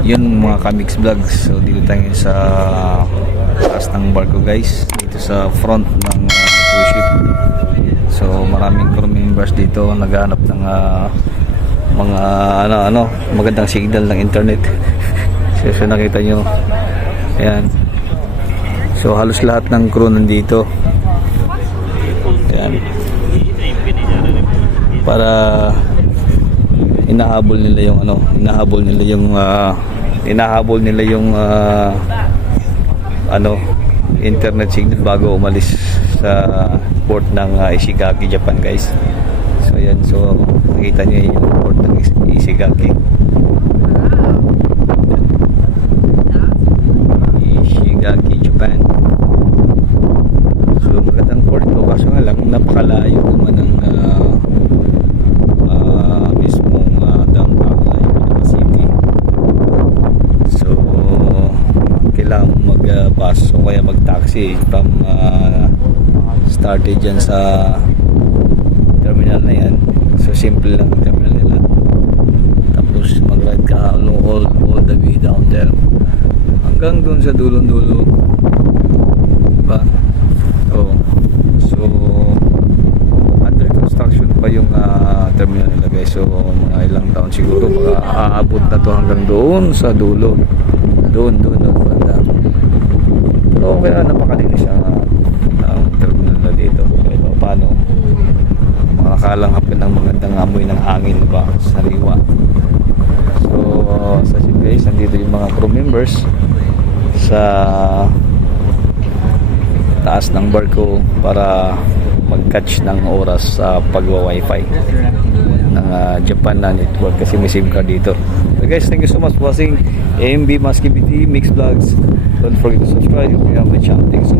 Yun mga ka-mix vlogs. So dito tayo sa taas ng barko guys, dito sa front ng cruise ship. So maraming crew members dito naghahanap ng mga magandang signal ng internet. So nakita nyo, ayan. So halos lahat ng crew nandito, ayan, para inahabol nila yung internet signal bago umalis sa port ng Ishigaki, Japan guys. So yan, so nakita niyo yung port ng Ishigaki. Ishigaki, Japan. So magandang port ito, kaso nga lang napakalayo naman ng mismong downtown Ayutthaya City. So kailangan mag-bus o kaya mag-taxi from started dyan sa terminal na yan. So simple lang ang terminal nila, tapos mag-ride ka all the way down there hanggang dun sa dulong-dulo, diba? So under construction pa yung terminal nila guys. So mga ilang taon siguro aabot na to hanggang doon sa dulo, doon banda. Pero kaya napakalinis ang terminal na dito. So paano makakalanghap ka ng magandang amoy ng hangin ba, sariwa. So sa ship guys, nandito yung mga crew members sa taas ng barko para mag-catch ng oras sa pagwa-wifi ng Japan na network, kasi may SIM card dito. So guys, thank you so much for watching AMB Maskibiti Mix Vlogs. Don't forget to subscribe if you have my channel. Thanks so much.